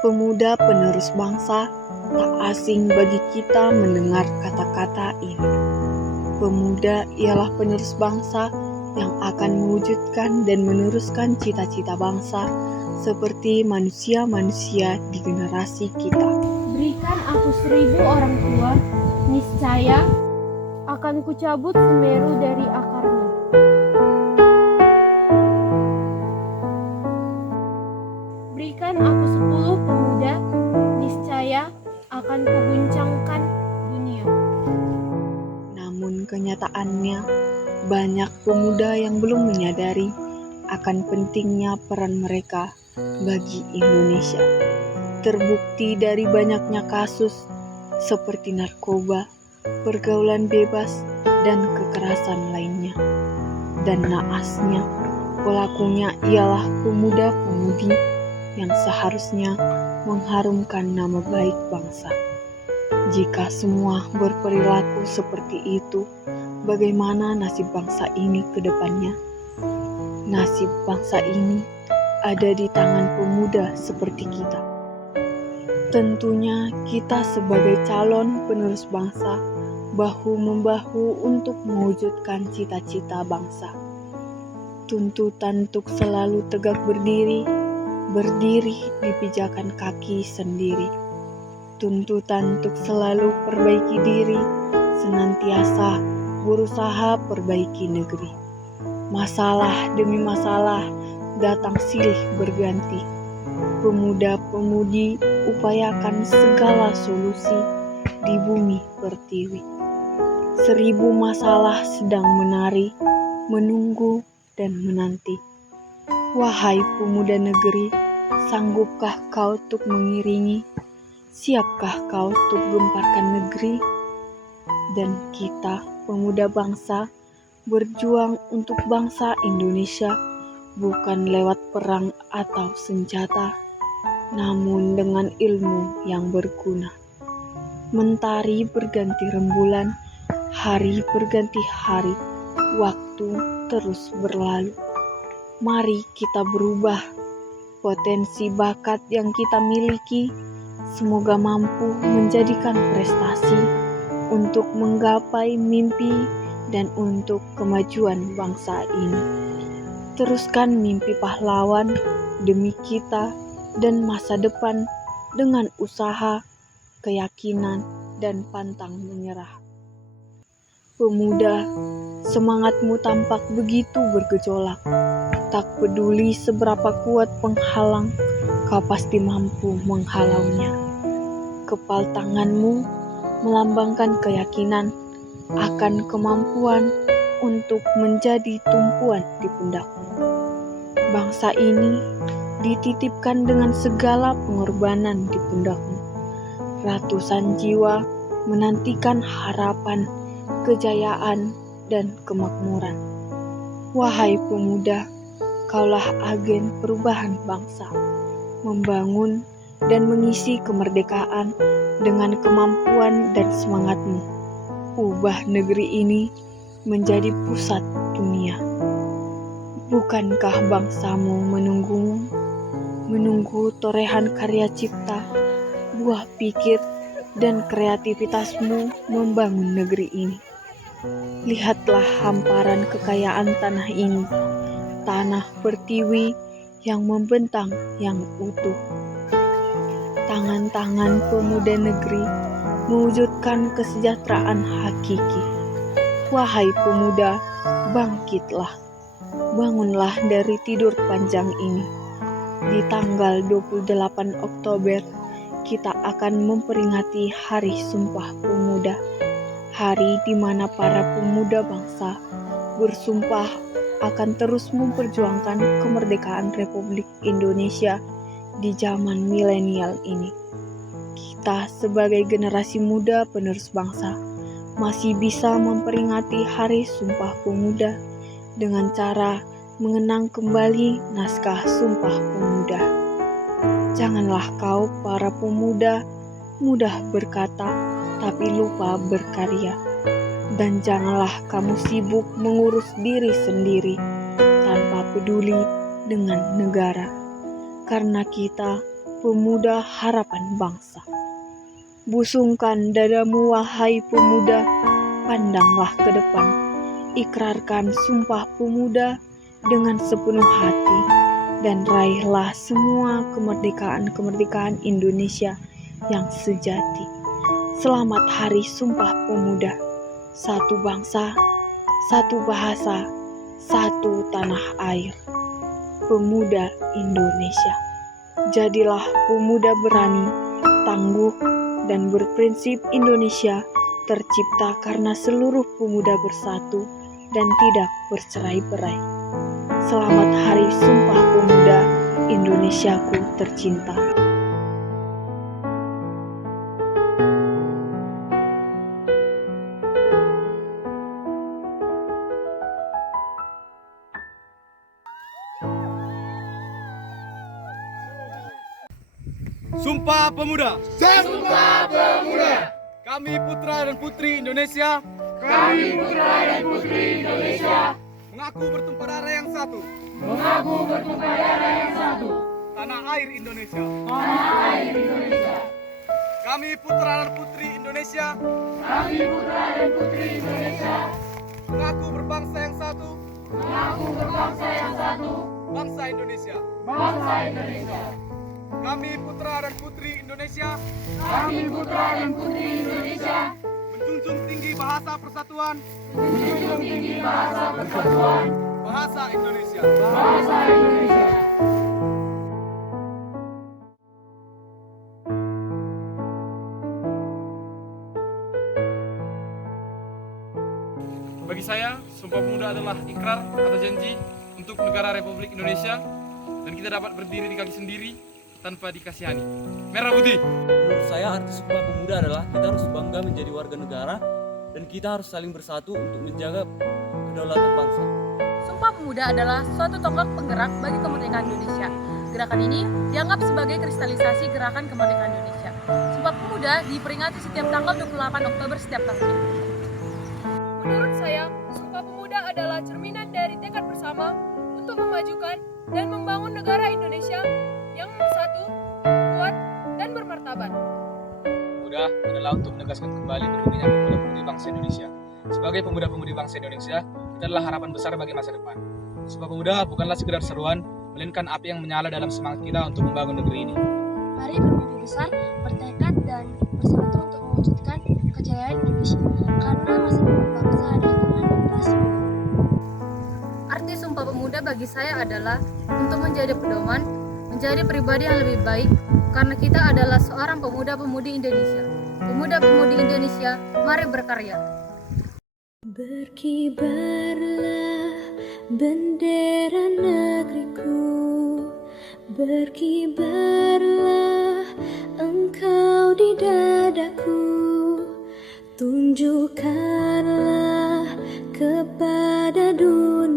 Pemuda penerus bangsa, tak asing bagi kita mendengar kata-kata ini. Pemuda ialah penerus bangsa yang akan mewujudkan dan meneruskan cita-cita bangsa seperti manusia-manusia di generasi kita. Berikan aku 1000 orang tua, niscaya akan kucabut Semeru dari akarnya. Berikan aku 10 pemuda, niscaya akan kuguncangkan dunia. Namun kenyataannya, banyak pemuda yang belum menyadari akan pentingnya peran mereka bagi Indonesia. Terbukti dari banyaknya kasus seperti narkoba, pergaulan bebas, dan kekerasan lainnya. Dan naasnya, pelakunya ialah pemuda-pemudi yang seharusnya mengharumkan nama baik bangsa. Jika semua berperilaku seperti itu, bagaimana nasib bangsa ini ke depannya? Nasib bangsa ini ada di tangan pemuda seperti kita. Tentunya kita sebagai calon penerus bangsa bahu-membahu untuk mewujudkan cita-cita bangsa. Tuntutan untuk selalu tegak berdiri di pijakan kaki sendiri. Tuntutan untuk selalu perbaiki diri, senantiasa berusaha perbaiki negeri. Masalah demi masalah datang silih berganti. Pemuda-pemudi upayakan segala solusi di bumi pertiwi. 1000 masalah sedang menari, menunggu dan menanti. Wahai pemuda negeri, sanggupkah kau untuk mengiringi? Siapkah kau untuk gemparkan negeri? Dan kita, pemuda bangsa, berjuang untuk bangsa Indonesia, bukan lewat perang atau senjata, namun dengan ilmu yang berguna. Mentari berganti rembulan, hari berganti hari, waktu terus berlalu. Mari kita berubah. Potensi bakat yang kita miliki semoga mampu menjadikan prestasi untuk menggapai mimpi dan untuk kemajuan bangsa ini. Teruskan mimpi pahlawan demi kita dan masa depan dengan usaha, keyakinan, dan pantang menyerah. Pemuda, semangatmu tampak begitu bergejolak. Tak peduli seberapa kuat penghalang, kau pasti mampu menghalaunya. Kepal tanganmu melambangkan keyakinan akan kemampuan untuk menjadi tumpuan di pundakmu. Bangsa ini dititipkan dengan segala pengorbanan di pundakmu. Ratusan jiwa menantikan harapan, kejayaan, dan kemakmuran. Wahai pemuda, kaulah agen perubahan bangsa, membangun dan mengisi kemerdekaan dengan kemampuan dan semangatmu. Ubah negeri ini menjadi pusat dunia. Bukankah bangsamu menunggu torehan karya cipta, buah pikir, dan kreativitasmu membangun negeri ini? Lihatlah hamparan kekayaan tanah ini, tanah pertiwi yang membentang yang utuh. Tangan-tangan pemuda negeri mewujudkan kesejahteraan hakiki. Wahai pemuda, bangkitlah. Bangunlah dari tidur panjang ini. Di tanggal 28 Oktober, kita akan memperingati Hari Sumpah Pemuda. Hari di mana para pemuda bangsa bersumpah akan terus memperjuangkan kemerdekaan Republik Indonesia di zaman milenial ini. Kita sebagai generasi muda penerus bangsa masih bisa memperingati Hari Sumpah Pemuda dengan cara mengenang kembali naskah Sumpah Pemuda. Janganlah kau para pemuda mudah berkata tapi lupa berkarya. Dan janganlah kamu sibuk mengurus diri sendiri tanpa peduli dengan negara. Karena kita pemuda harapan bangsa. Busungkan dadamu wahai pemuda, pandanglah ke depan, ikrarkan sumpah pemuda dengan sepenuh hati, dan raihlah semua kemerdekaan Indonesia yang sejati. Selamat Hari Sumpah Pemuda. Satu bangsa, satu bahasa, satu tanah air. Pemuda Indonesia. Jadilah pemuda berani, tangguh, dan berprinsip. Indonesia tercipta karena seluruh pemuda bersatu dan tidak bercerai-berai. Selamat Hari Sumpah Pemuda, Indonesiaku tercinta. Sumpah Pemuda. Sumpah Pemuda. Kami putra dan putri Indonesia. Kami putra dan putri Indonesia. Mengaku bertumpah darah yang satu. Mengaku bertumpah darah yang satu. Tanah air Indonesia. Tanah air Indonesia. Kami putra dan putri Indonesia. Kami putra dan putri Indonesia. Mengaku berbangsa yang satu. Mengaku berbangsa yang satu. Bangsa Indonesia. Bangsa Indonesia. Kami putra dan putri Indonesia. Kami putra dan putri Indonesia. Menjunjung tinggi bahasa persatuan. Menjunjung tinggi bahasa persatuan. Bahasa Indonesia. Bahasa Indonesia. Bagi saya, Sumpah Pemuda adalah ikrar atau janji untuk negara Republik Indonesia, dan kita dapat berdiri di kaki sendiri tanpa dikasihani. Merah putih. Menurut saya arti Sumpah Pemuda adalah kita harus bangga menjadi warga negara dan kita harus saling bersatu untuk menjaga kedaulatan bangsa. Sumpah Pemuda adalah suatu tonggak penggerak bagi kemerdekaan Indonesia. Gerakan ini dianggap sebagai kristalisasi gerakan kemerdekaan Indonesia. Sumpah Pemuda diperingati setiap tanggal 28 Oktober setiap tahun. Menurut saya, Sumpah Pemuda adalah cerminan dari tekad bersama untuk memajukan dan membangun negara Indonesia yang bersatu, kuat, dan bermartabat. Pemuda adalah untuk menegaskan kembali berdirinya pemuda-pemudi bangsa Indonesia. Sebagai pemuda-pemudi bangsa Indonesia, kita adalah harapan besar bagi masa depan. Sumpah Pemuda bukanlah sekedar seruan, melainkan api yang menyala dalam semangat kita untuk membangun negeri ini. Mari bermimpi besar, bertekad, dan bersatu untuk mewujudkan kejayaan Indonesia. Karena masa depan bangsa ada di tangan generasi muda. Arti Sumpah Pemuda bagi saya adalah untuk menjadi pedoman, menjadi pribadi yang lebih baik, karena kita adalah seorang pemuda-pemudi Indonesia. Pemuda-pemudi Indonesia, mari berkarya. Berkibarlah bendera negeriku, berkibarlah engkau di dadaku, tunjukkanlah kepada dunia